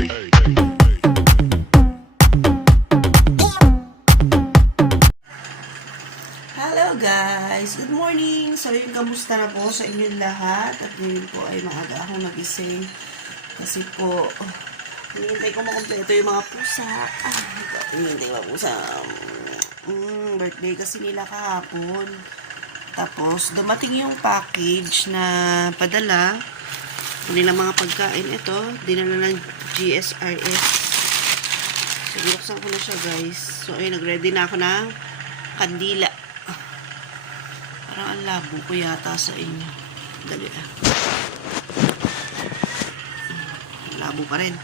Hello guys! Good morning! So yun, kamusta na po sa inyong lahat? At ngayon po ay maaga akong nagising. Kasi po, hinihintay ko makompleto yung mga pusa. Hinihintay yung mga pusa. Birthday kasi nila kahapon. Tapos, dumating yung package na padala. Kanilang mga pagkain. Ito, dinala ng GSRS. So, binuksan ko na siya guys. So, ayun, nag-ready na ako ng kandila. Parang ang labo ko yata sa inyo. Dali labo pa rin.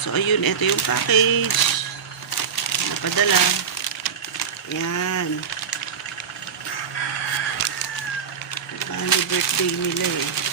So, ayun. Ito yung package. Napadala. Ayan. Bali birthday nila eh.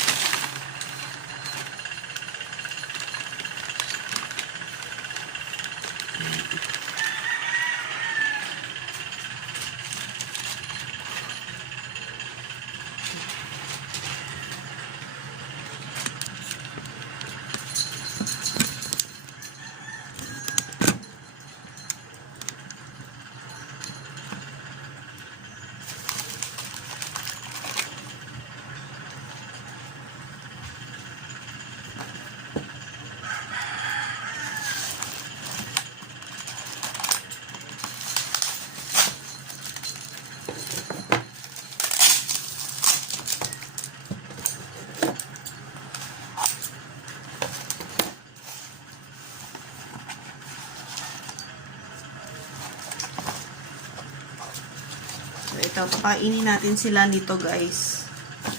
So, ito, papainin natin sila nito guys.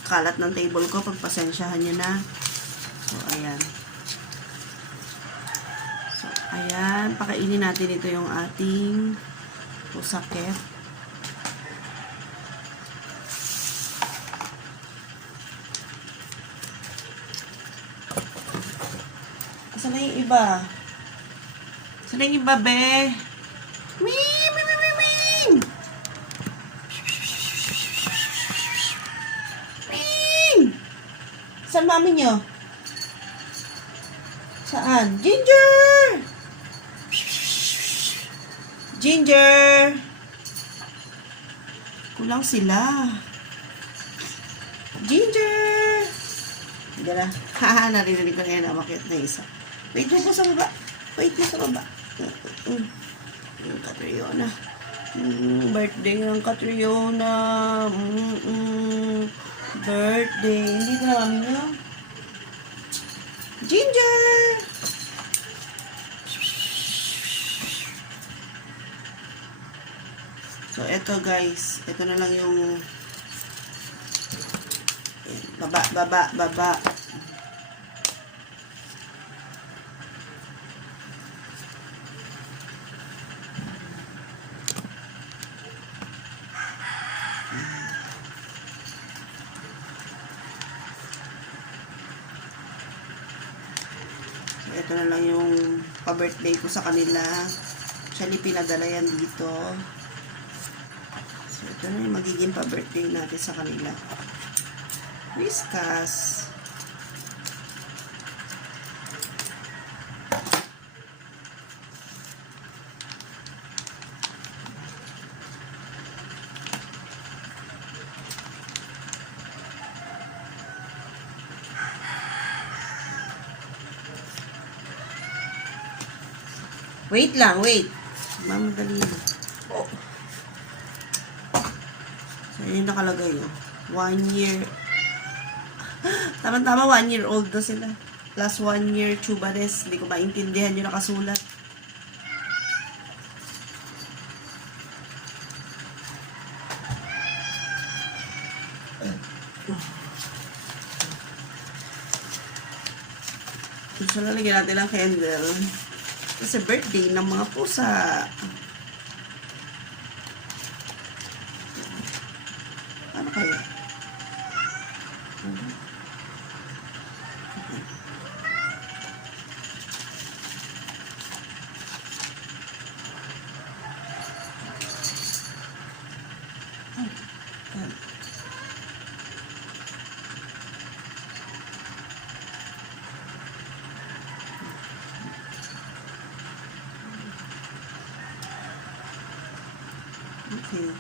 Kalat ng table ko, pagpasensyahan nyo na. So, ayan. So, ayan, pakainin natin ito yung ating pusakit. Saan na yung iba? Saan na yung iba, be? Saan mami nyo? Saan? Ginger! Ginger! Kulang sila. Ginger! Hindi na. Haha, narinig ko na yan. Amakit na isa. Wait mo po sa baba. Wait mo sa baba. Yung Catriona. Birthday ng Catriona. Birthday. Hindi ko na kami nyo. Ginger! So, eto guys. Ito na lang yung baba. Ito na lang yung pa-birthday ko sa kanila. Actually, pinadala yan dito. So, ito na yung magiging pa-birthday natin sa kanila. Whiskas. Wait lang, wait. Mamadali na. Oh. So, yun nakalagay yun. 1 year. Tama-tama, 1 year old na sila. Plus 1 year tubeless. Hindi ko maintindihan yung nakasulat. So, lalagyan natin ng candle. Kasi birthday ng mga pusa. Ano kaya? Okay.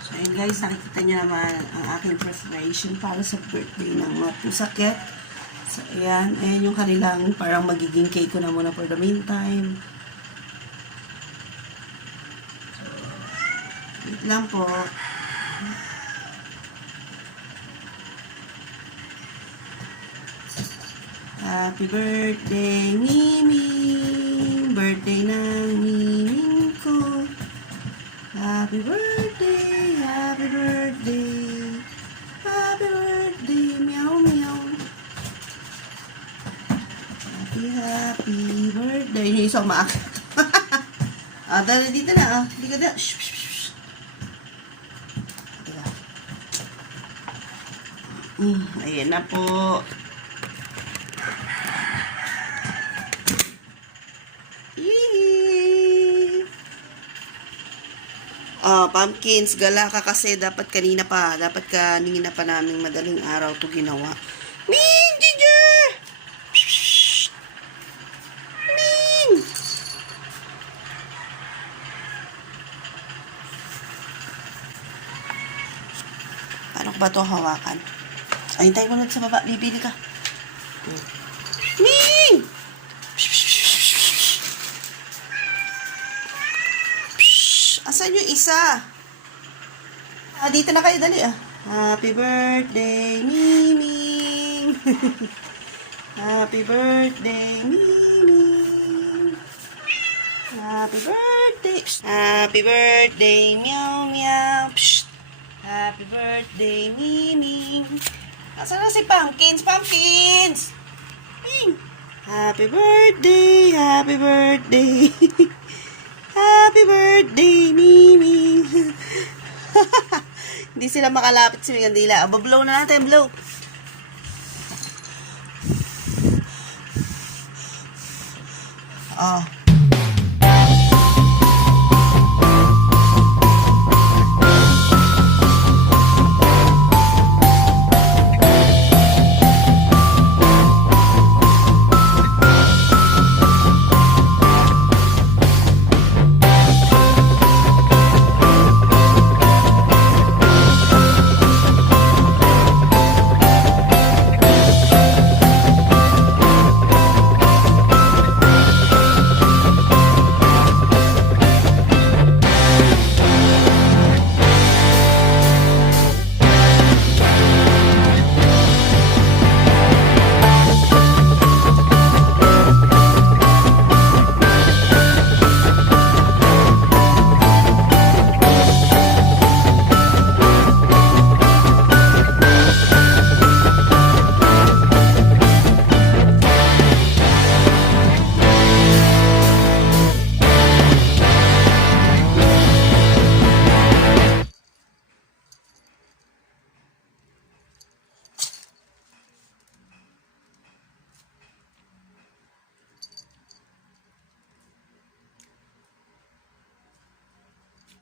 So, ayun guys, nakikita niyo naman ang aking preparation para sa birthday ng mga pusakit. So, ayan. Ayan yung kanilang parang magiging cake ko na muna for the meantime. So, wait lang po. Happy birthday, Miming! Birthday ng Miming ko. Happy birthday, happy birthday, happy birthday, meow meow. Happy birthday. Yung isang maakit. Dali dito na, Hindi ka na. Shh, shh, shh. Teka. Ayan na po. Yee! Pumpkins, gala ka kasi dapat kanina pa namin madaling araw to ginawa. Min, Ginger! Shh! Min! Paano ko ba ito hawakan? Ay, tayo mo lang sa baba. Bibili ka. Min! Asan yung isa? Dito na kayo, dali Happy birthday, Miming! Happy birthday, Miming! Happy birthday! Happy birthday, meow meow! Psst. Happy birthday, Miming! Asan na si Pumpkins? Pumpkins! Ming! Happy birthday! Happy birthday! Happy birthday, Mimi! Hindi sila makalapit sa kandila. Blow na natin, blow.